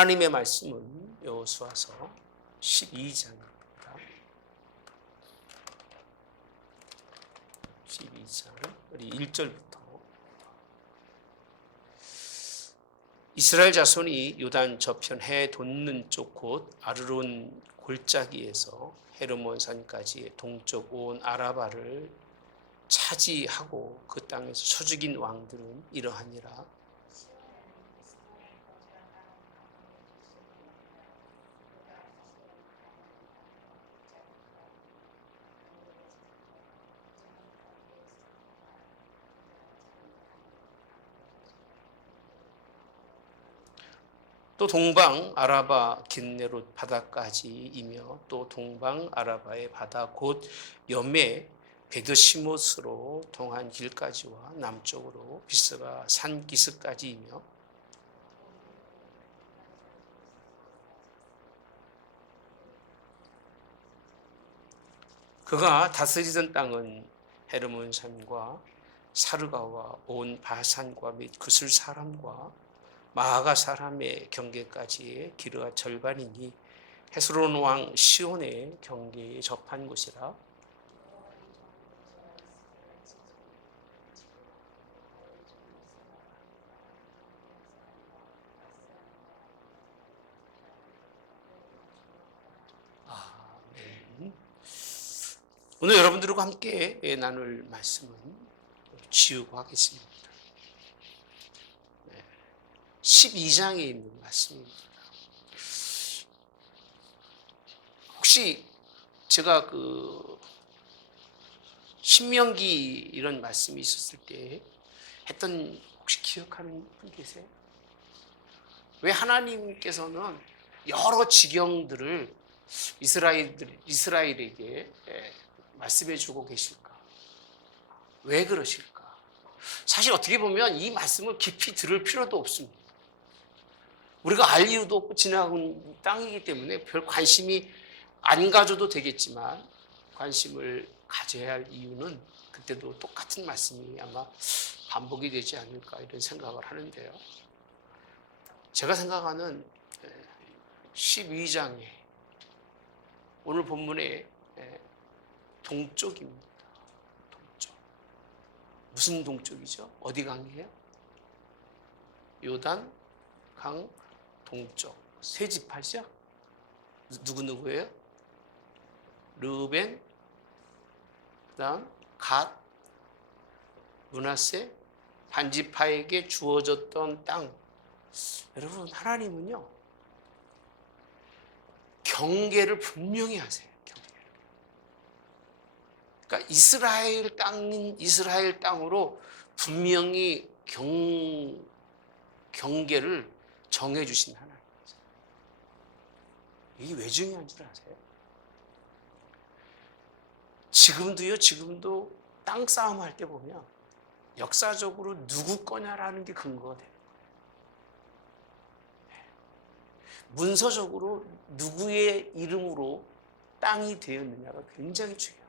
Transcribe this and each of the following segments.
하나님의 말씀은 여호수아서 12장입니다. 12장 우리 1절부터 이스라엘 자손이 요단 저편 해 돋는 쪽 곧 아르론 골짜기에서 헤르몬 산까지의 동쪽 온 아라바를 차지하고 그 땅에서 소죽인 왕들은 이러하니라. 또 동방 아라바 긴네롯 바다까지이며 또 동방 아라바의 바다 곧 염해 베드시못으로 통한 길까지와 남쪽으로 비스가 산 기슭까지이며 그가 다스리던 땅은 헤르몬 산과 사르가와 온 바산과 및 그술 사람과 마아가 사람의 경계까지의 기르가 절반이니 헤스론 왕 시온의 경계에 접한 곳이라. 오늘 여러분들과 함께 나눌 말씀은 지우고 하겠습니다. 12장에 있는 말씀입니다. 혹시 제가 신명기 이런 말씀이 있었을 때 했던 혹시 기억하는 분 계세요? 왜 하나님께서는 여러 지경들을 이스라엘에게 말씀해 주고 계실까? 왜 그러실까? 사실 어떻게 보면 이 말씀을 깊이 들을 필요도 없습니다. 우리가 알 이유도 없고 지나간 땅이기 때문에 별 관심이 안 가져도 되겠지만 관심을 가져야 할 이유는 그때도 똑같은 말씀이 아마 반복이 되지 않을까 이런 생각을 하는데요. 제가 생각하는 12장에 오늘 본문의 동쪽입니다. 동쪽. 무슨 동쪽이죠? 어디 강이에요? 요단 강 동쪽. 세 지파죠? 누구예요? 르벤, 그다음 갓, 므낫세, 반지파에게 주어졌던 땅. 여러분, 하나님은요 경계를 분명히 하세요. 그러니까 이스라엘 땅인 이스라엘 땅으로 분명히 경계를 정해 주신 하나님이죠. 이게 왜 중요한 줄 아세요? 지금도 땅 싸움 할 때 보면 역사적으로 누구 거냐라는 게 근거가 돼요. 문서적으로 누구의 이름으로 땅이 되었느냐가 굉장히 중요해요.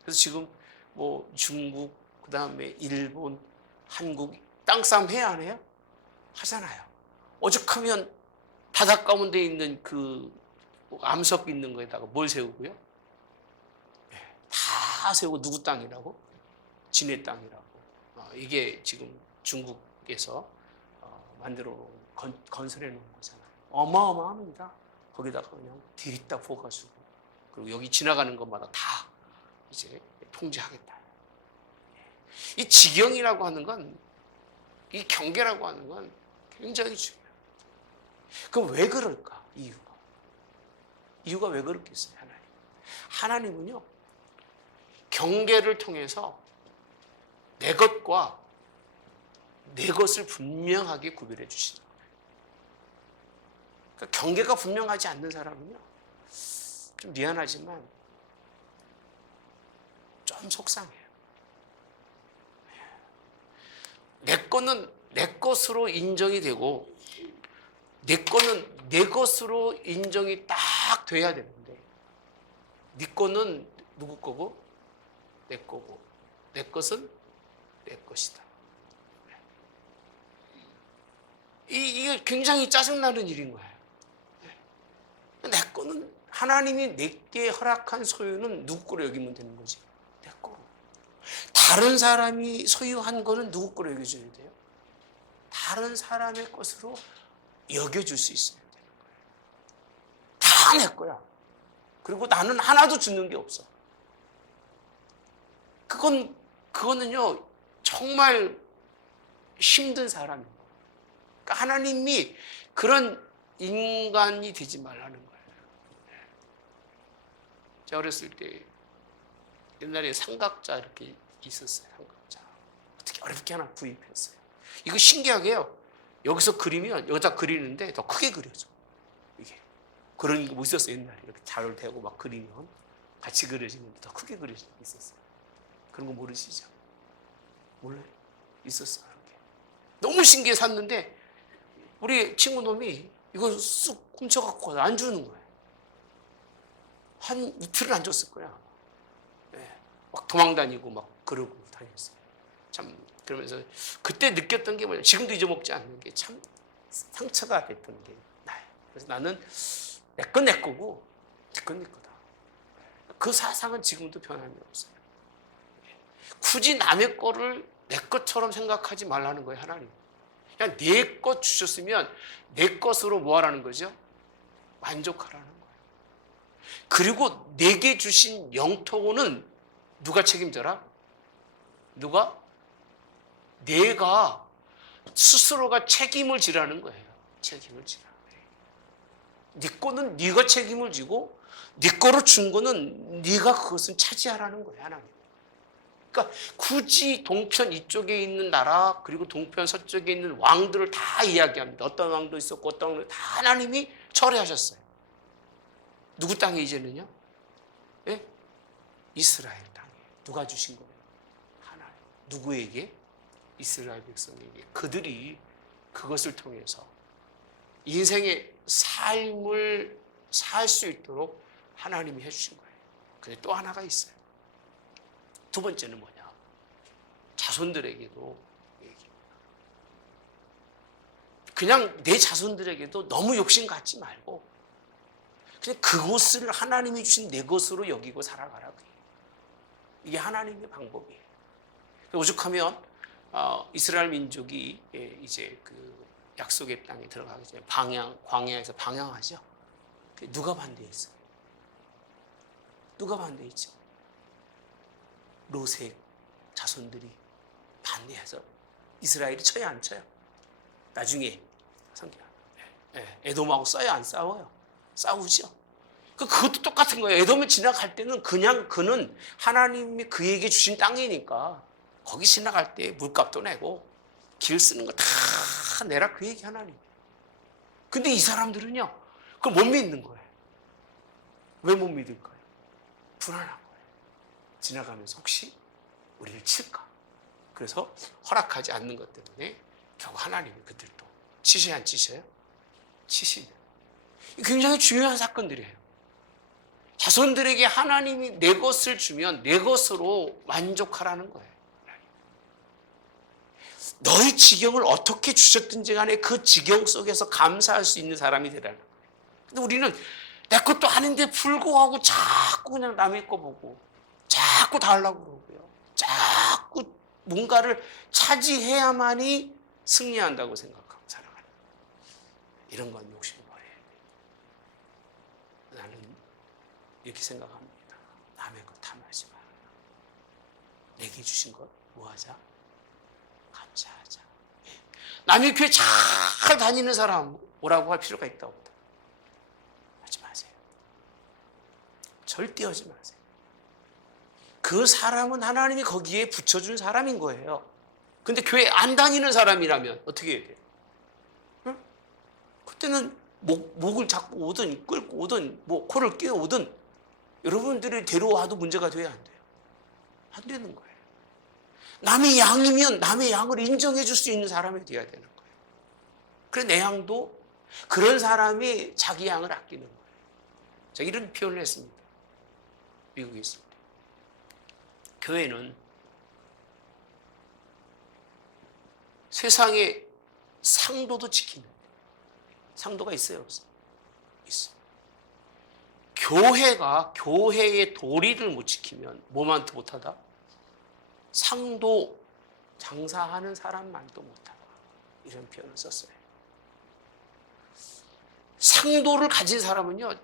그래서 지금 뭐 중국, 그 다음에 일본, 한국 땅 싸움 해야 안 해요? 하잖아요. 오죽하면 바닷가 가운데 있는 그 암석 있는 거에다가 뭘 세우고요? 다 세우고 누구 땅이라고? 지네 땅이라고. 이게 지금 중국에서 만들어 건설해 놓은 거잖아요. 어마어마합니다. 거기다가 그냥 디립다 부어가지고 그리고 여기 지나가는 것마다 다 이제 통제하겠다. 이 지경이라고 하는 건, 이 경계라고 하는 건 굉장히 중요해요. 그럼 왜 그럴까? 이유가 왜 그렇겠어요? 하나님은요 경계를 통해서 내 것과 내 것을 분명하게 구별해 주시는 거예요. 그러니까 경계가 분명하지 않는 사람은요 좀 미안하지만 좀 속상해요. 내 거는 내 것으로 인정이 되고 내 거는 내 것으로 인정이 딱 돼야 되는데 네 거는 누구 거고 내 거고 내 것은 내 것이다. 이게 굉장히 짜증나는 일인 거예요. 내 거는 하나님이 내게 허락한 소유는 누구 거로 여기면 되는 거지? 내 거로. 다른 사람이 소유한 거는 누구 거로 여겨줘야 돼요? 다른 사람의 것으로 여겨줄 수 있어야 되는 거예요. 다 내 거야. 그리고 나는 하나도 주는 게 없어. 그거는요, 정말 힘든 사람인 거예요. 그러니까 하나님이 그런 인간이 되지 말라는 거예요. 제가 어렸을 때 옛날에 삼각자 이렇게 있었어요. 삼각자. 어떻게 어렵게 하나 구입했어요. 이거 신기하게요. 여기서 그리면 여기다 그리는데 더 크게 그려져. 이게 그런 거 뭐 있었어요. 옛날에 이렇게 자를 대고 막 그리면 같이 그려지는데 더 크게 그려져 있었어요. 그런 거 모르시죠? 몰라요? 있었어요. 그런 게. 너무 신기해 샀는데 우리 친구 놈이 이거 쑥 훔쳐갖고 안 주는 거예요. 한 이틀은 안 줬을 거야. 네. 막 도망다니고 막 그러고 다녔어요. 참 그러면서 그때 느꼈던 게 뭐냐, 지금도 잊어먹지 않는 게 참 상처가 됐던 게 나예요. 그래서 나는 내 건 내 거고 네 건 네 거다. 그 사상은 지금도 변함이 없어요. 굳이 남의 거를 내 것처럼 생각하지 말라는 거예요. 하나님. 그냥 내 것 주셨으면 내 것으로 뭐 하라는 거죠? 만족하라는 거예요. 그리고 내게 주신 영토는 누가 책임져라? 누가? 내가 스스로가 책임을 지라는 거예요. 책임을 지라. 네 거는 네가 책임을 지고 네 거로 준 거는 네가 그것은 차지하라는 거예요. 하나님. 그러니까 굳이 동편 이쪽에 있는 나라 그리고 동편 서쪽에 있는 왕들을 다 이야기합니다. 어떤 왕도 있었고 어떤 왕도 다 하나님이 철회하셨어요. 누구 땅에 이제는요? 예? 이스라엘 땅에. 누가 주신 거예요? 하나님. 누구에게? 이스라엘 백성에게. 그들이 그것을 통해서 인생의 삶을 살 수 있도록 하나님이 해주신 거예요. 근데 또 하나가 있어요. 두 번째는 뭐냐? 자손들에게도 얘기합니다. 그냥 내 자손들에게도 너무 욕심 갖지 말고 그냥 그것을 하나님이 주신 내 것으로 여기고 살아가라. 이게 하나님의 방법이에요. 오죽하면 이스라엘 민족이 이제 그 약속의 땅에 들어가기 전에 광야에서 방향하죠. 누가 반대했어요? 누가 반대했죠? 롯의 자손들이 반대해서 이스라엘이 쳐요, 안 쳐요? 나중에 성경 에돔하고 싸요, 안 싸워요? 싸우죠. 그것도 똑같은 거예요. 에돔을 지나갈 때는 그냥 그는 하나님이 그에게 주신 땅이니까 거기 지나갈 때 물값도 내고 길 쓰는 거 다 내라, 그 얘기 하나님. 근데 이 사람들은요, 그걸 못 믿는 거예요. 왜 못 믿을까요? 불안한 거예요. 지나가면서 혹시 우리를 칠까? 그래서 허락하지 않는 것 때문에 결국 하나님이 그들도 치셔야 안 치셔요? 치시죠. 굉장히 중요한 사건들이에요. 자손들에게 하나님이 내 것을 주면 내 것으로 만족하라는 거예요. 너희 지경을 어떻게 주셨든지 간에 그 지경 속에서 감사할 수 있는 사람이 되라는 거예요. 근데 우리는 내 것도 아닌데 불구하고 자꾸 그냥 남의 거 보고 자꾸 달라고 그러고요. 자꾸 뭔가를 차지해야만이 승리한다고 생각하고 살아가는 거예요. 이런 건 욕심을 버려야 돼요. 나는 이렇게 생각합니다. 남의 것 탐하지 마라. 내게 주신 것 뭐하자? 감사하자. 남의 교회 잘 다니는 사람 뭐라고 할 필요가 있다고 하지 마세요. 절대 하지 마세요. 그 사람은 하나님이 거기에 붙여준 사람인 거예요. 근데 교회 안 다니는 사람이라면 어떻게 해야 돼요? 응? 그때는 목을 잡고 오든 끌고 오든 뭐 코를 끼워 오든 여러분들이 데려와도 문제가 돼야 안 돼요. 안 되는 거예요. 남의 양이면 남의 양을 인정해 줄 수 있는 사람이 되어야 되는 거예요. 그래서 내 양도 그런 사람이 자기 양을 아끼는 거예요. 제가 이런 표현을 했습니다. 미국에 있을 때. 교회는 세상에 상도도 지키는, 상도가 있어요, 없어요? 있어요. 교회가 교회의 도리를 못 지키면 뭐만 못하다? 상도, 장사하는 사람만도 못하다. 이런 표현을 썼어요. 상도를 가진 사람은요,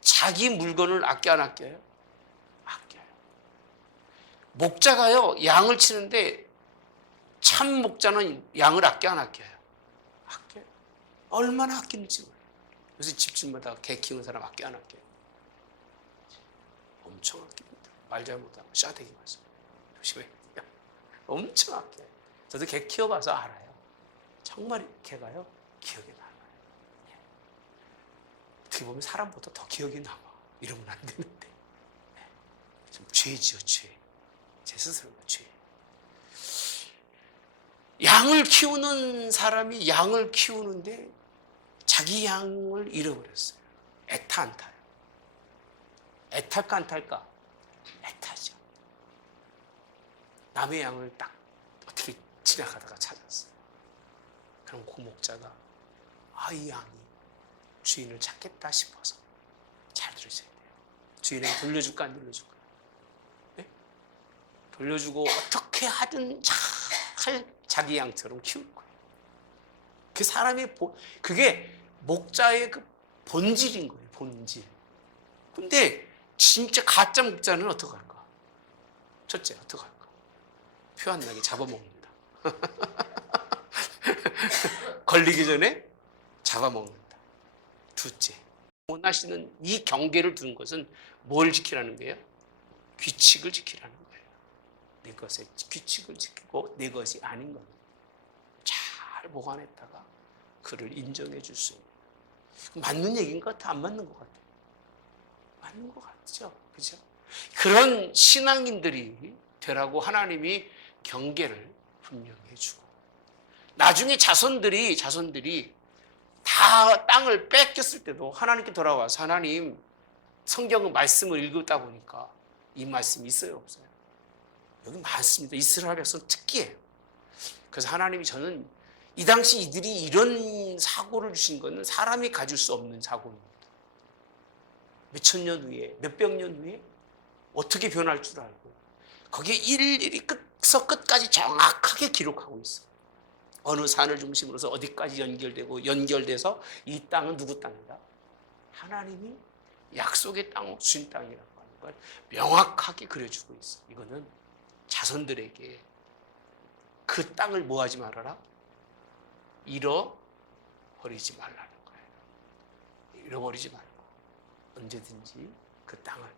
자기 물건을 아껴 안 아껴요? 아껴요. 목자가요, 양을 치는데 참 목자는 양을 아껴 안 아껴요? 아껴요. 얼마나 아끼는지 몰라요. 요새 집집마다 개 키우는 사람 아껴 안 아껴요? 엄청 아낍니다. 말 잘못하면 싸대기 맞아요. 조심해야 돼요. 엄청 아껴요. 저도 개 키워봐서 알아요. 정말 개가요, 기억에 남아요. 예. 어떻게 보면 사람보다 더 기억에 남아. 이러면 안 되는데. 예. 좀 죄지요, 죄. 제 스스로가 죄. 양을 키우는 사람이 양을 키우는데 자기 양을 잃어버렸어요. 애타 안 타요. 애탈까 안 탈까? 애타죠. 남의 양을 딱 어떻게 지나가다가 찾았어요. 그럼 그 목자가 이 양이 주인을 찾겠다 싶어서, 잘 들으셔야 돼요. 주인에게 돌려줄까 안 돌려줄까? 네? 돌려주고 어떻게 하든 잘 자기 양처럼 키울 거예요. 그 사람이 그게 목자의 그 본질인 거예요. 본질. 근데 진짜 가짜 목자는 어떻게 할까? 첫째, 어떻게 할까? 표 안 나게 잡아먹는다. 걸리기 전에 잡아먹는다. 둘째, 원하시는 이 경계를 두는 것은 뭘 지키라는 거예요? 규칙을 지키라는 거예요. 내 것의 규칙을 지키고 내 것이 아닌 겁니다. 잘 보관했다가 그를 인정해 줄 수 있는. 맞는 얘기인 것 같아? 안 맞는 것 같아? 맞는 것 같죠? 그죠? 그런 신앙인들이 되라고 하나님이 경계를 분명히 해주고, 나중에 자손들이 다 땅을 뺏겼을 때도 하나님께 돌아와서 하나님, 성경 말씀을 읽다 보니까 이 말씀이 있어요, 없어요? 여기 많습니다. 이스라엘 백성 특기예요. 그래서 하나님이, 저는 이 당시 이들이 이런 사고를 주신 것은 사람이 가질 수 없는 사고입니다. 몇천 년 후에, 몇백 년 후에 어떻게 변할 줄 알고 거기에 일일이 끝에서 끝까지 정확하게 기록하고 있어요. 어느 산을 중심으로서 어디까지 연결되고, 연결돼서 이 땅은 누구 땅이다? 하나님이 약속의 땅, 주신 땅이라고 하는 걸 명확하게 그려주고 있어요. 이거는 자손들에게 그 땅을 뭐 하지 말아라? 잃어버리지 말라는 거예요. 잃어버리지 말고 언제든지 그 땅을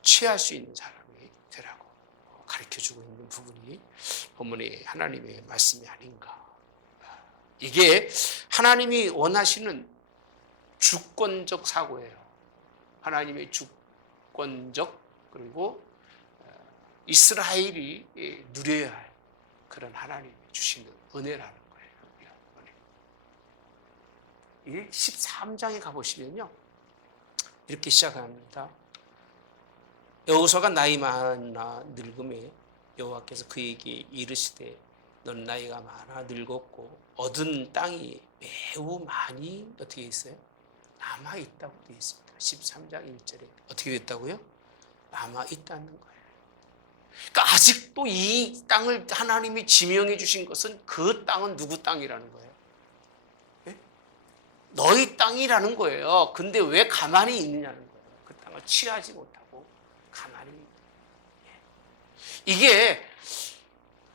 취할 수 있는 사람이 되라고 가르쳐주고 있는 부분이 본문의 하나님의 말씀이 아닌가. 이게 하나님이 원하시는 주권적 사고예요. 하나님의 주권적, 그리고 이스라엘이 누려야 할 그런 하나님이 주시는 은혜라는 거예요. 이 13장에 가보시면요, 이렇게 시작합니다. 여호수아가 나이 많아 늙음에 여호와께서 그에게 이르시되 너는 나이가 많아 늙었고 얻은 땅이 매우 많이 어떻게 있어요? 남아있다고 되어 있습니다. 13장 1절에 어떻게 됐다고요? 남아있다는 거예요. 그러니까 아직도 이 땅을 하나님이 지명해 주신 것은, 그 땅은 누구 땅이라는 거예요? 네? 너희 땅이라는 거예요. 근데 왜 가만히 있느냐는 거예요. 그 땅을 취하지 못하고 가만히. 이게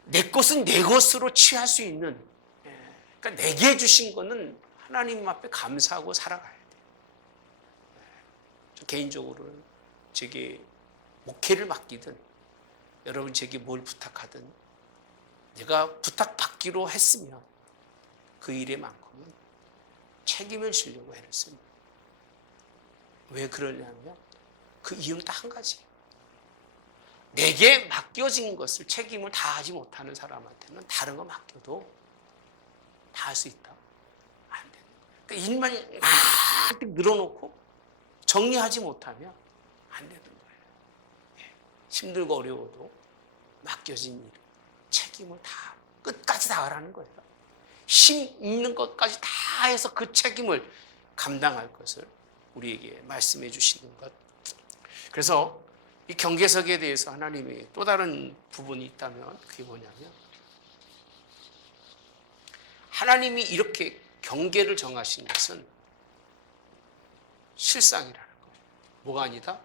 내 것은 내 것으로 취할 수 있는, 그러니까 내게 주신 거는 하나님 앞에 감사하고 살아가야 돼요. 개인적으로는 제게 목회를 맡기든 여러분 제게 뭘 부탁하든 내가 부탁받기로 했으면 그 일에만큼은 책임을 지려고 애를 씁니다. 왜 그러냐면 그 이유는 딱 한 가지예요. 내게 맡겨진 것을 책임을 다하지 못하는 사람한테는 다른 거 맡겨도 다 할 수 있다? 안 되는 거예요. 그러니까 일만 막 늘어놓고 정리하지 못하면 안 되는 거예요. 힘들고 어려워도 맡겨진 일, 책임을 다 끝까지 다 하라는 거예요. 힘 있는 것까지 다 해서 그 책임을 감당할 것을 우리에게 말씀해 주시는 것. 그래서 이 경계석에 대해서 하나님이 또 다른 부분이 있다면 그게 뭐냐면, 하나님이 이렇게 경계를 정하신 것은 실상이라는 거예요. 뭐가 아니다?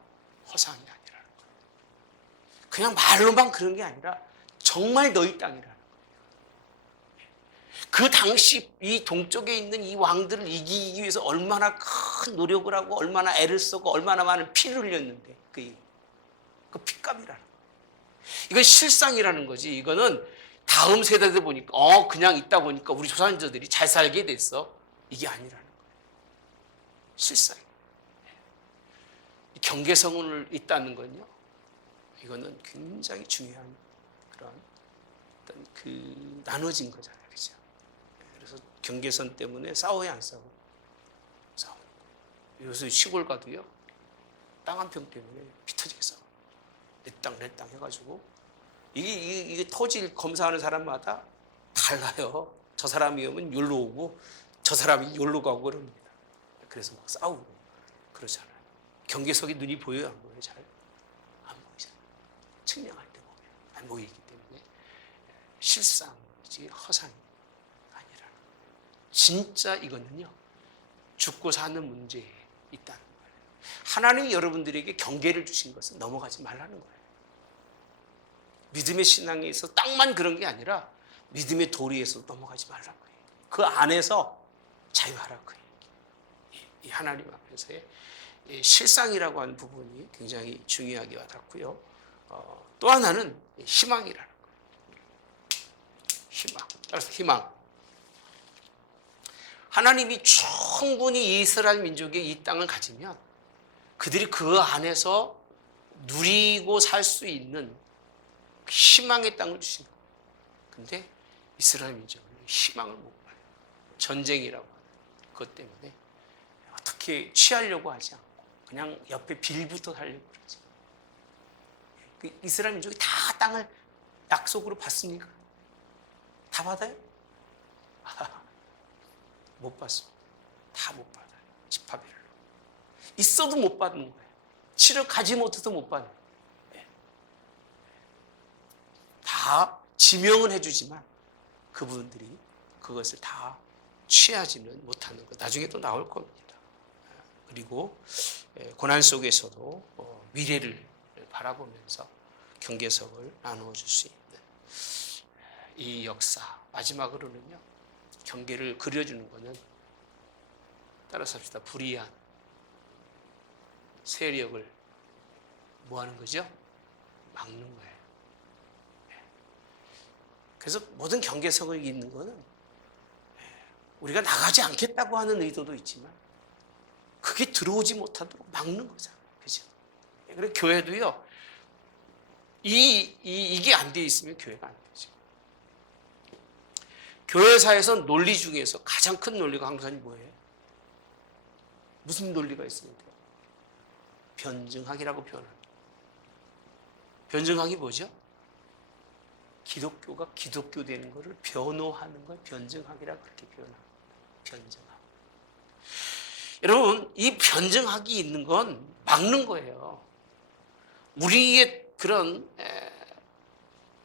허상이 아니라는 거예요. 그냥 말로만 그런 게 아니라 정말 너희 땅이라는 거예요. 그 당시 이 동쪽에 있는 이 왕들을 이기기 위해서 얼마나 큰 노력을 하고 얼마나 애를 쓰고 얼마나 많은 피를 흘렸는데 그 핏값이라는 거예요. 이건 실상이라는 거지. 이거는 다음 세대들 보니까 그냥 있다 보니까 우리 조상들이 잘 살게 됐어. 이게 아니라는 거예요. 실상이에요. 경계성을 있다는 건요, 이거는 굉장히 중요한 그런 어떤 그 나눠진 거잖아요. 그죠? 그래서 경계선 때문에 싸워야 안 싸워? 싸워. 요새 시골 가도요, 땅 한 평 때문에 피 터지게 싸워. 내 땅 해가지고 이게 토지 검사하는 사람마다 달라요. 저 사람이 오면 여기로 오고 저 사람이 여기로 가고 그럽니다. 그래서 막 싸우고 그러잖아요. 경계석이 눈이 보여요, 안 보여요? 잘 안 보이잖아요. 측량할 때 보면 안 보이기 때문에 실상이지 허상이 아니라는 거예요. 진짜 이거는요, 죽고 사는 문제에 있다는 거예요. 하나님이 여러분들에게 경계를 주신 것은 넘어가지 말라는 거예요. 믿음의 신앙에 있어서 땅만 그런 게 아니라 믿음의 도리에서 넘어가지 말라는 거예요. 그 안에서 자유하라 그 얘기. 이 하나님 앞에서의 실상이라고 하는 부분이 굉장히 중요하게 와닿고요. 또 하나는 희망이라는 거예요. 희망. 따라서 희망. 하나님이 충분히 이스라엘 민족의 이 땅을 가지면 그들이 그 안에서 누리고 살 수 있는 희망의 땅을 주신 거예요. 근데 이스라엘 민족은 희망을 못 봐요. 전쟁이라고 하는 그것 때문에 어떻게 취하려고 하지 않고 그냥 옆에 빌부터 살려고 그러지. 이스라엘 민족이 다 땅을 약속으로 받습니까? 다 받아요? 못 받습니다. 다 못 받아요. 지파별로. 있어도 못 받는 거예요. 치러 가지 못해도 못 받는 거예요. 다 지명은 해주지만 그분들이 그것을 다 취하지는 못하는 것. 나중에 또 나올 겁니다. 그리고 고난 속에서도 미래를 바라보면서 경계석을 나누어 줄 수 있는 이 역사. 마지막으로는요, 경계를 그려주는 것은 따라서 합시다. 불의한 세력을 뭐 하는 거죠? 막는 거예요. 그래서 모든 경계석을 잇는 것은 우리가 나가지 않겠다고 하는 의도도 있지만 그게 들어오지 못하도록 막는 거잖아요. 그죠? 그리고 교회도요, 이게 안 돼 있으면 교회가 안 되죠. 교회사에서 논리 중에서 가장 큰 논리가 항상 뭐예요? 무슨 논리가 있으면 돼요? 변증학이라고 표현합니다. 변증학이 뭐죠? 기독교가 기독교 되는 것을 변호하는 걸 변증학이라 그렇게 표현합니다. 변증학. 여러분, 이 변증학이 있는 건 막는 거예요. 우리의 그런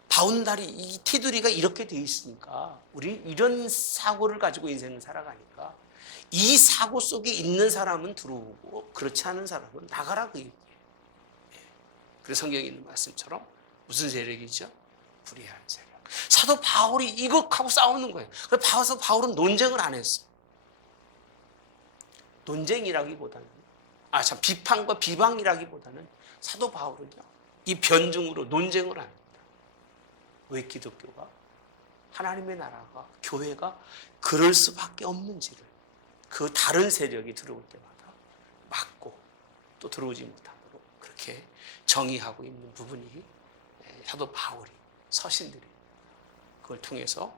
바운다리, 이 테두리가 이렇게 돼 있으니까 우리 이런 사고를 가지고 인생을 살아가니까 이 사고 속에 있는 사람은 들어오고 그렇지 않은 사람은 나가라 그 얘기예요. 그래서 성경에 있는 말씀처럼 무슨 세력이죠? 불의한 세력. 사도 바울이 이것하고 싸우는 거예요. 그래서 바울은 논쟁을 안 했어요. 논쟁이라기보다는, 비판과 비방이라기보다는 사도 바울은요, 이 변증으로 논쟁을 합니다. 왜 기독교가, 하나님의 나라가, 교회가 그럴 수밖에 없는지를 그 다른 세력이 들어올 때마다 막고 또 들어오지 못하도록 그렇게 정의하고 있는 부분이 사도 바울이, 서신들이 그걸 통해서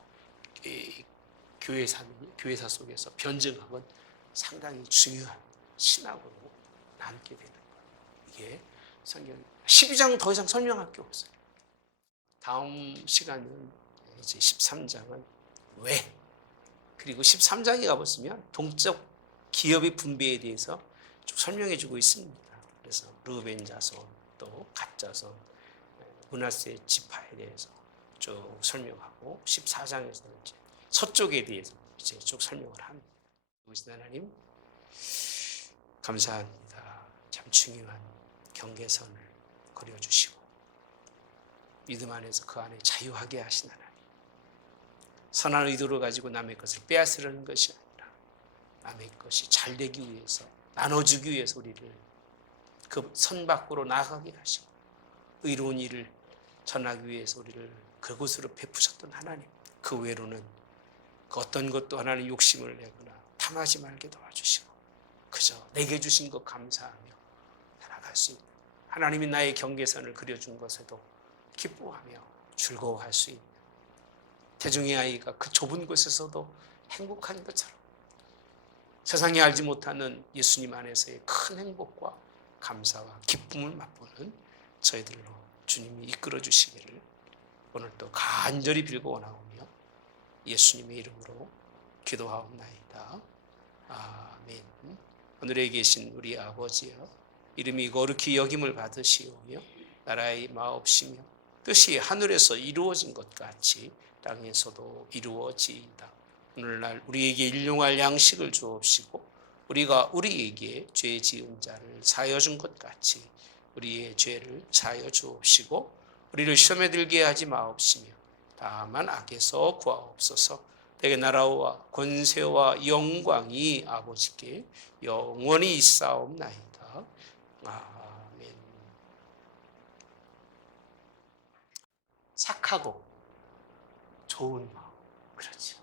교회사 속에서 변증학은 상당히 중요한 신학으로 남게 되는 거예요. 이게 성경입니다. 12장은 더 이상 설명할 게 없어요. 다음 시간은 이제 13장은 왜 그리고 13장에 가보시면 동적 기업의 분배에 대해서 쭉 설명해 주고 있습니다. 그래서 르벤 자손, 또 갓 자손, 므낫세 지파에 대해서 쭉 설명하고 14장에서는 이제 서쪽에 대해서 이제 쭉 설명을 합니다. 우리 하나님 감사합니다. 참 중요한 경계선을 그려주시고 믿음 안에서 그 안에 자유하게 하신 하나님. 선한 의도를 가지고 남의 것을 빼앗으려는 것이 아니라 남의 것이 잘 되기 위해서, 나눠주기 위해서 우리를 그 선 밖으로 나가게 하시고 의로운 일을 전하기 위해서 우리를 그곳으로 베푸셨던 하나님. 그 외로는 그 어떤 것도 하나님 욕심을 내거나 탐하지 말게 도와주시고 그저 내게 주신 것 감사하며 살아갈 수 있는, 하나님이 나의 경계선을 그려준 것에도 기뻐하며 즐거워할 수 있는 태중의 아이가 그 좁은 곳에서도 행복한 것처럼 세상이 알지 못하는 예수님 안에서의 큰 행복과 감사와 기쁨을 맛보는 저희들로 주님이 이끌어 주시기를 오늘 또 간절히 빌고 원하오며 예수님의 이름으로 기도하옵나이다. 아멘. 하늘에 계신 우리 아버지여, 이름이 거룩히 여김을 받으시오며 나라의 마옵시며 뜻이 하늘에서 이루어진 것 같이 땅에서도 이루어지이다. 오늘날 우리에게 일용할 양식을 주옵시고 우리가 우리에게 죄 지은 자를 사하여 준 것 같이 우리의 죄를 사하여 주옵시고 우리를 시험에 들게 하지 마옵시며 다만 악에서 구하옵소서. 내게 나라와 권세와 영광이 아버지께 영원히 있사옵나이다. 아멘. 착하고 좋은 마음, 그렇죠.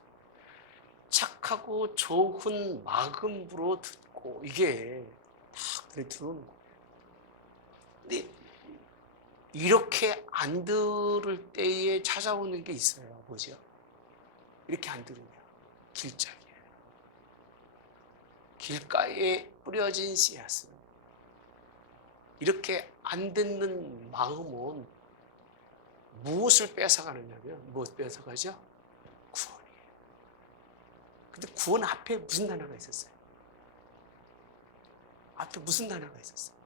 착하고 좋은 마음으로 듣고 이게 딱 들어오는 거예요. 근데 이렇게 안 들을 때에 찾아오는 게 있어요. 뭐죠? 이렇게 안 들으면 길짝이에요. 길가에 뿌려진 씨앗은 이렇게 안 듣는 마음은 무엇을 뺏어가느냐면 무엇 뺏어가죠? 구원이에요. 근데 구원 앞에 무슨 단어가 있었어요? 앞에 무슨 단어가 있었어요?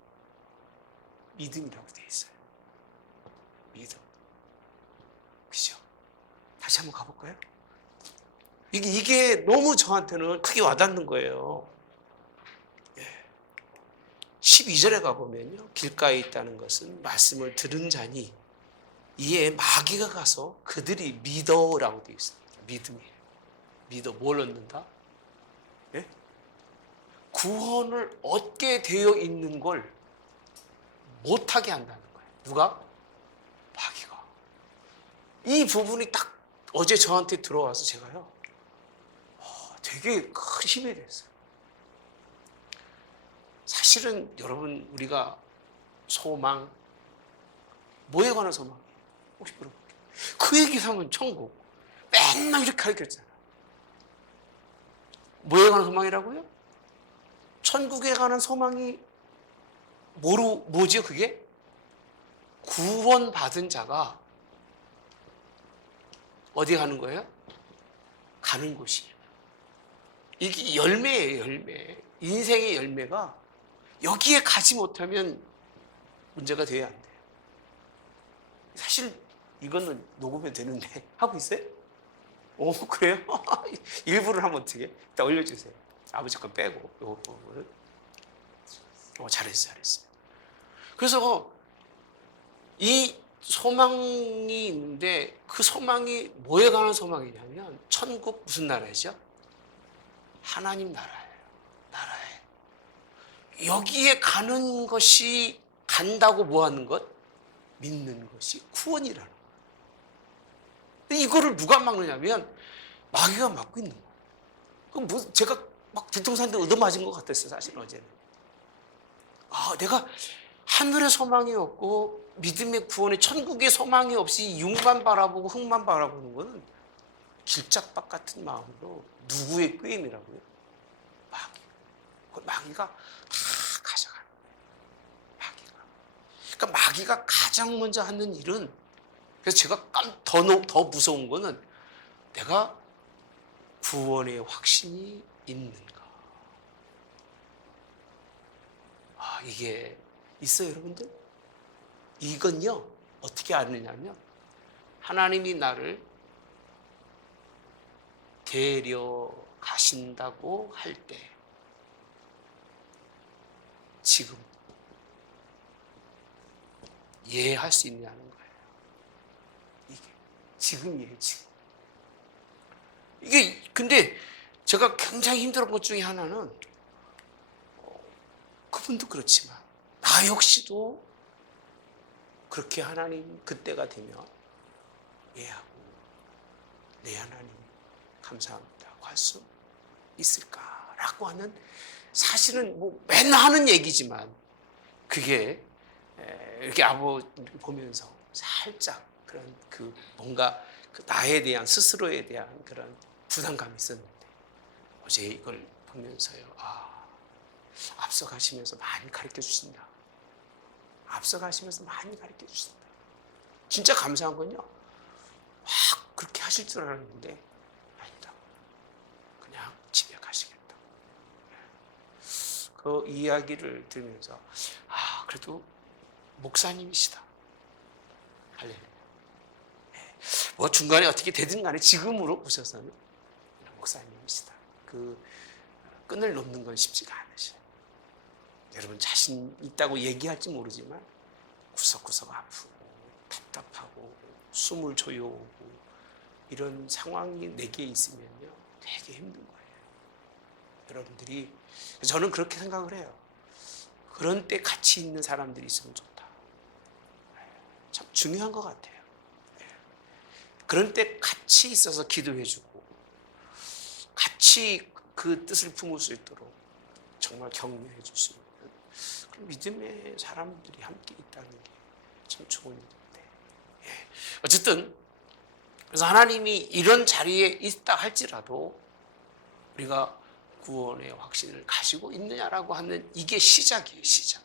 믿음이라고 되어 있어요. 믿음. 그죠? 다시 한번 가볼까요? 이게 너무 저한테는 크게 와닿는 거예요. 12절에 가보면요. 길가에 있다는 것은 말씀을 들은 자니 이에 마귀가 가서 그들이 믿어라고 되어 있어요. 믿음이에요. 믿어. 뭘 얻는다? 예? 구원을 얻게 되어 있는 걸 못하게 한다는 거예요. 누가? 마귀가. 이 부분이 딱 어제 저한테 들어와서 제가요. 되게 큰 힘이 됐어요. 사실은 여러분 우리가 소망, 뭐에 관한 소망이에요? 혹시 물어볼게요. 그 얘기하면 천국. 맨날 이렇게 가르쳤잖아요. 뭐에 관한 소망이라고요? 천국에 관한 소망이 뭐지요 그게? 구원받은 자가 어디 가는 거예요? 가는 곳이에요. 이게 열매예요, 열매. 인생의 열매가 여기에 가지 못하면 문제가 돼야 안 돼요. 사실 이거는 녹음해도 되는데 하고 있어요? 오, 그래요? 일부를 하면 어떻게? 일단 올려주세요. 아버지 건 빼고 요거 부분을. 잘했어요. 그래서 이 소망이 있는데 그 소망이 뭐에 관한 소망이냐면 천국 무슨 나라이죠? 하나님 나라예요. 여기에 가는 것이 간다고 뭐 하는 것? 믿는 것이 구원이라는 거예요. 이거를 누가 막느냐면 마귀가 막고 있는 거예요. 그럼 뭐 제가 막 뒤통수한테 얻어맞은 것 같았어요. 사실은 어제는. 내가 하늘의 소망이 없고 믿음의 구원의 천국의 소망이 없이 육만 바라보고 흙만 바라보는 것은 길짝박 같은 마음으로 누구의 꾀임이라고요? 마귀가 다 가져가는 거예요. 그러니까 마귀가 가장 먼저 하는 일은, 그래서 제가 더 무서운 거는 내가 구원의 확신이 있는가? 이게 있어요, 여러분들? 이건요, 어떻게 아느냐면, 하나님이 나를 데려가신다고 할 때, 지금 이해할 수 있냐는 거예요. 이게 지금이에요, 지금. 이게 근데 제가 굉장히 힘들었던 것 중에 하나는 그분도 그렇지만 나 역시도 그렇게 하나님 그때가 되면 예하고 내 하나님 감사합니다 할 수 있을까라고 하는, 사실은 뭐 맨날 하는 얘기지만 그게 이렇게 아버지 보면서 살짝 그런 그 뭔가 그 나에 대한, 스스로에 대한 그런 부담감이 있었는데, 어제 이걸 보면서요, 앞서가시면서 많이 가르쳐 주신다. 앞서가시면서 많이 가르쳐 주신다. 진짜 감사한 건요, 막 그렇게 하실 줄 알았는데 아니다. 그냥 집에 가시겠다. 그 이야기를 들으면서 그래도 목사님이시다. 할렐루야. 뭐 중간에 어떻게 되든 간에 지금으로 보셔서는 목사님이시다. 그 끈을 놓는 건 쉽지가 않으셔요. 여러분 자신 있다고 얘기할지 모르지만 구석구석 아프고 답답하고 숨을 조여오고 이런 상황이 내게 있으면요, 되게 힘든 거예요. 여러분들이, 저는 그렇게 생각을 해요. 그런 때 같이 있는 사람들이 있으면 좋다. 참 중요한 것 같아요. 그런 때 같이 있어서 기도해주고 같이 그 뜻을 품을 수 있도록 정말 격려해 줄 수 있는 그런 믿음의 사람들이 함께 있다는 게 참 좋은 일인데, 어쨌든 그래서 하나님이 이런 자리에 있다 할지라도 우리가 구원의 확신을 가지고 있느냐라고 하는, 이게 시작이에요. 시작.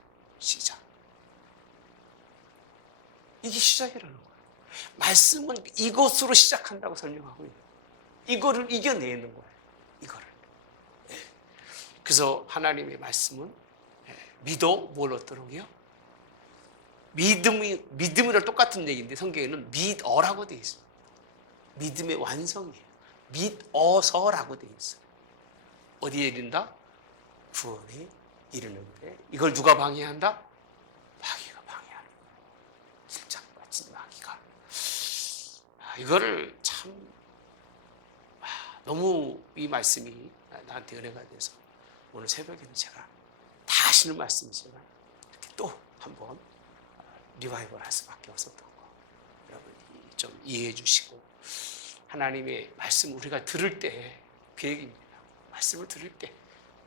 이게 시작이라는 거예요. 말씀은 이것으로 시작한다고 설명하고 있는 거예요. 이거를 이겨내는 거예요. 이거를. 그래서 하나님의 말씀은 믿어 뭘 얻도록이요? 믿음이랑 똑같은 얘기인데 성경에는 믿어라고 되어 있어요. 믿음의 완성이에요. 믿어서라고 되어 있어요. 어디에 이른다? 구원에 이르는데 이걸 누가 방해한다? 마귀가 방해하는 거예요. 실장같이 마귀가. 이거를 참 너무 이 말씀이 나한테 은혜가 돼서 오늘 새벽에는 제가 다 하시는 말씀이지만 이렇게 또 한번 리바이벌 할 수밖에 없었던 거, 여러분이 좀 이해해 주시고, 하나님의 말씀 우리가 들을 때 계획입니다. 말씀을 들을 때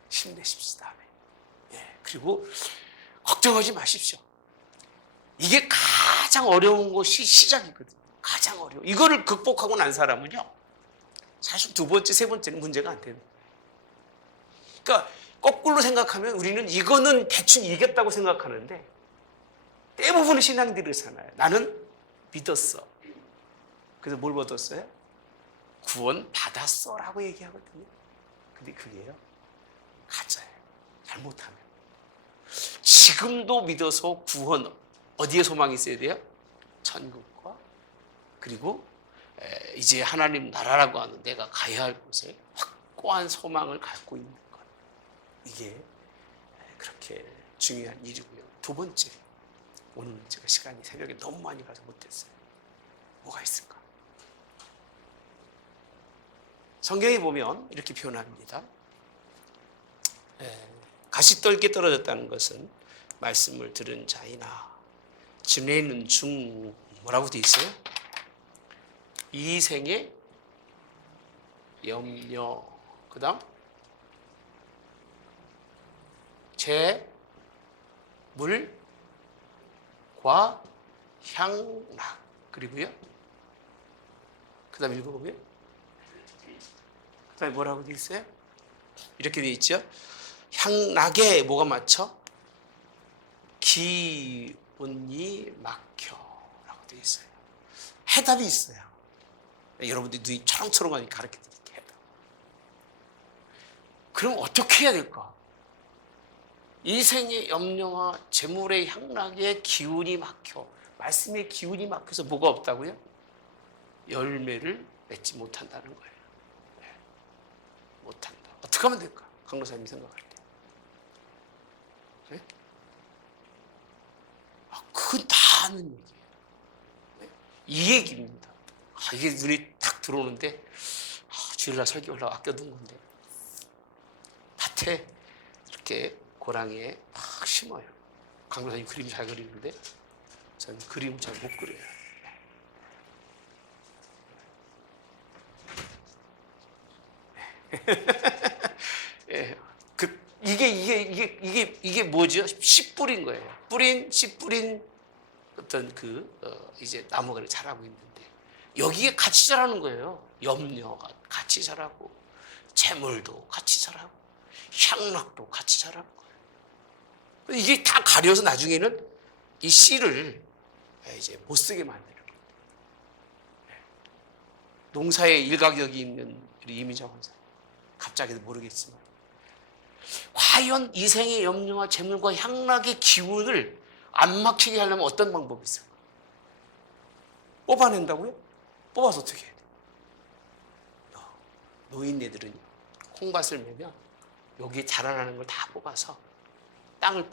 힘내십시다. 그리고 걱정하지 마십시오. 이게 가장 어려운 것이 시작이거든요. 가장 어려워. 이거를 극복하고 난 사람은요, 사실 두 번째, 세 번째는 문제가 안 되는 거예요. 그러니까 거꾸로 생각하면 우리는 이거는 대충 이겼다고 생각하는데, 대부분의 신앙들이 그렇잖아요. 나는 믿었어. 그래서 뭘 얻었어요? 구원 받았어 라고 얘기하거든요. 근데 그게요, 가짜예요. 잘못하면. 지금도 믿어서 구원, 어디에 소망이 있어야 돼요? 천국과, 그리고 이제 하나님 나라라고 하는 내가 가야 할 곳에 확고한 소망을 갖고 있는 것. 이게 그렇게 중요한 일이고요. 두 번째, 오늘 제가 시간이 새벽에 너무 많이 가서 못했어요. 뭐가 있을까? 성경에 보면 이렇게 표현합니다. 가시떨기에 떨어졌다는 것은 말씀을 들은 자이나 지내는 중, 뭐라고 되어 있어요? 이 생의 염려, 그 다음 재물과 향락, 그리고요 그 다음 읽어보면 그 다음에 뭐라고 되어 있어요? 이렇게 되어 있죠. 향락에 뭐가 맞춰? 기운이 막혀 라고 되어 있어요. 해답이 있어요. 여러분들이 눈이 초롱초롱하니 가르쳐 드릴게요. 그럼 어떻게 해야 될까? 이생의 염려와 재물의 향락에 기운이 막혀, 말씀의 기운이 막혀서 뭐가 없다고요? 열매를 맺지 못한다는 거예요. 네. 못한다. 어떻게 하면 될까? 강도사님이 생각할 때. 네? 그건 다 아는 얘기예요. 네? 이 얘기입니다. 이게 눈이 탁 들어오는데, 주일날 설교하려고 아껴둔 건데, 밭에 이렇게 고랑이에 막 심어요. 강도사님 그림 잘 그리는데 저는 그림 잘 못 그려요. 예, 이게 뭐죠? 씨 뿌린 거예요. 씨 뿌린 어떤 이제 나무가 자라고 있는데 여기에 같이 자라는 거예요. 염려가 같이 자라고, 재물도 같이 자라고, 향락도 같이 자라는 거예요. 이게 다 가려서 나중에는 이 씨를 이제 못 쓰게 만드는 거예요. 농사에 일가격이 있는 우리 이민정 원사, 갑자기도 모르겠지만 과연 이생의 염려와 재물과 향락의 기운을 안 막히게 하려면 어떤 방법이 있을까? 뽑아낸다고요? 뽑아서 어떻게 해야 돼? 노인네들은 콩밭을 매면 여기에 자라나는 걸 다 뽑아서 땅을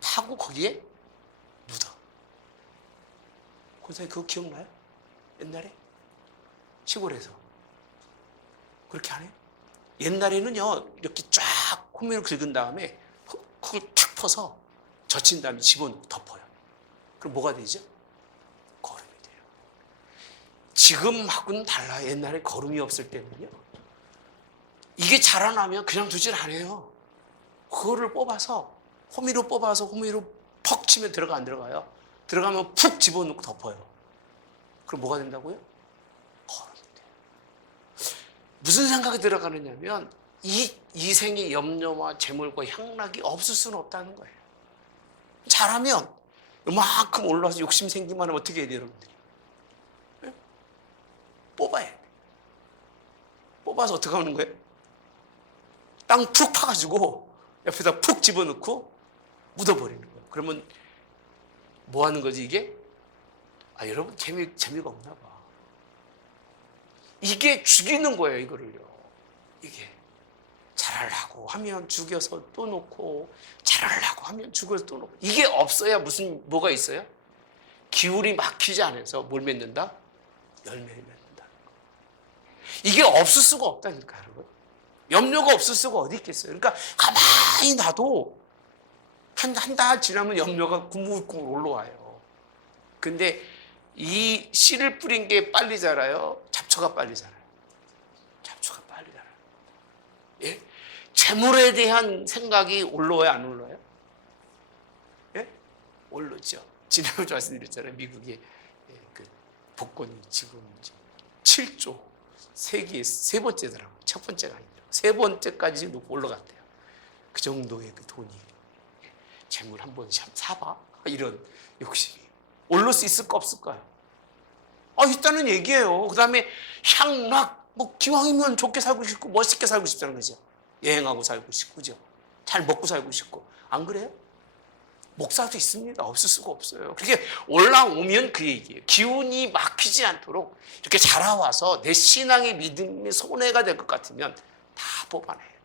파고 거기에 묻어. 권사님 그거 기억나요? 옛날에 시골에서 그렇게 안 해요? 옛날에는요 이렇게 쫙 호미를 긁은 다음에 그걸 탁 퍼서 젖힌 다음에 집어넣고 덮어요. 그럼 뭐가 되죠? 거름이 돼요. 지금하고는 달라요. 옛날에 거름이 없을 때는요 이게 자라나면 그냥 두질 않아요. 그거를 뽑아서 호미로 퍽 치면 들어가 안 들어가요? 들어가면 푹 집어넣고 덮어요. 그럼 뭐가 된다고요? 거름이 돼요. 무슨 생각이 들어가느냐면 이생의 염려와 재물과 향락이 없을 수는 없다는 거예요. 잘하면 이만큼 올라와서 욕심 생기면 하면 어떻게 해야 돼요, 여러분들이? 네? 뽑아야 돼. 뽑아서 어떻게 하는 거예요? 땅 푹 파가지고 옆에다 푹 집어넣고 묻어버리는 거예요. 그러면 뭐 하는 거지 이게? 여러분 재미가 없나 봐. 이게 죽이는 거예요, 이거를요. 이게 자라려고 하면 죽여서 또 놓고, 자라려고 하면 죽여서 또 놓고. 이게 없어야 뭐가 있어요? 기울이 막히지 않아서 뭘 맺는다? 열매를 맺는다. 이게 없을 수가 없다니까, 여러분. 염려가 없을 수가 어디 있겠어요? 그러니까 가만히 놔도 한 달 지나면 염려가 꾸물꾸물 올라와요. 근데 이 씨를 뿌린 게 빨리 자라요? 잡초가 빨리 자라요? 잡초가 빨리 자라요. 예? 재물에 대한 생각이 올라와요, 안 올라와요? 예? 오르죠. 지난번에 말씀드렸잖아요. 미국의 그 복권이 지금 7조, 세계 세 번째더라고요. 첫 번째가 아니라 세 번째까지 올라갔대요. 그 정도의 그 돈이. 재물 한번 사봐? 이런 욕심이. 오를 수 있을까 없을까요? 있다는 얘기예요. 그 다음에 향락, 기왕이면 좋게 살고 싶고 멋있게 살고 싶다는 거죠. 여행하고 살고 싶고, 그죠? 잘 먹고 살고 싶고. 안 그래요? 목사도 있습니다. 없을 수가 없어요. 그렇게 올라오면 그 얘기예요. 기운이 막히지 않도록 이렇게 자라와서 내 신앙의 믿음이 손해가 될 것 같으면 다 뽑아내야 돼요.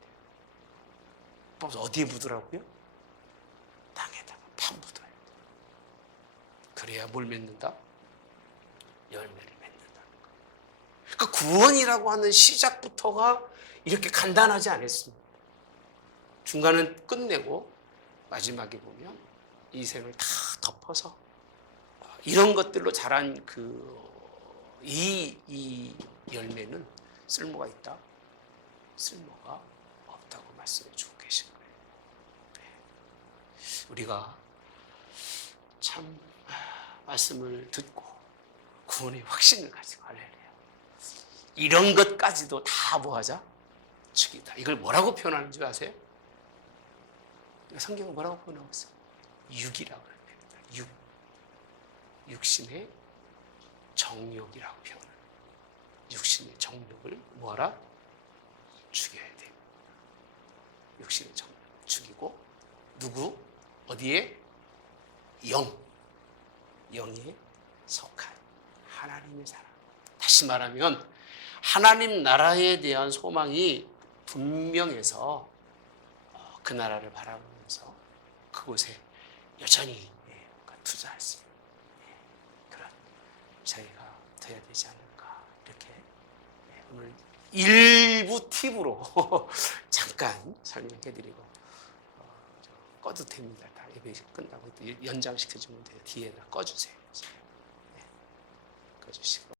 뽑아서 어디에 묻으라고요? 땅에다가 파묻어야 돼요. 그래야 뭘 맺는다? 열매를 맺는다는 거예요. 그러니까 구원이라고 하는 시작부터가 이렇게 간단하지 않았습니다. 중간은 끝내고 마지막에 보면 이 생을 다 덮어서 이런 것들로 자란 이 열매는 쓸모가 있다? 쓸모가 없다고 말씀해 주고 계신 거예요. 우리가 참 말씀을 듣고 구원의 확신을 가지고 할렐루야. 이런 것까지도 다 뭐하자? 죽이다. 이걸 뭐라고 표현하는 줄 아세요? 성경은 뭐라고 표현하고 있어요? 육이라고 합니다. 육신의 정욕이라고 표현합니다. 육신의 정욕을 뭐하라? 죽여야 돼. 육신의 정욕 죽이고 누구? 어디에? 영에 속한 하나님의 사람. 다시 말하면 하나님 나라에 대한 소망이 분명해서 그 나라를 바라보면서 그곳에 여전히 투자할 수 있는 그런 자기가 돼야 되지 않을까, 이렇게 오늘 일부 팁으로 잠깐 설명해드리고 꺼도 됩니다. 다 예배 끝나고 또 연장시켜주면 돼요. 뒤에다 꺼주세요. 꺼주시고.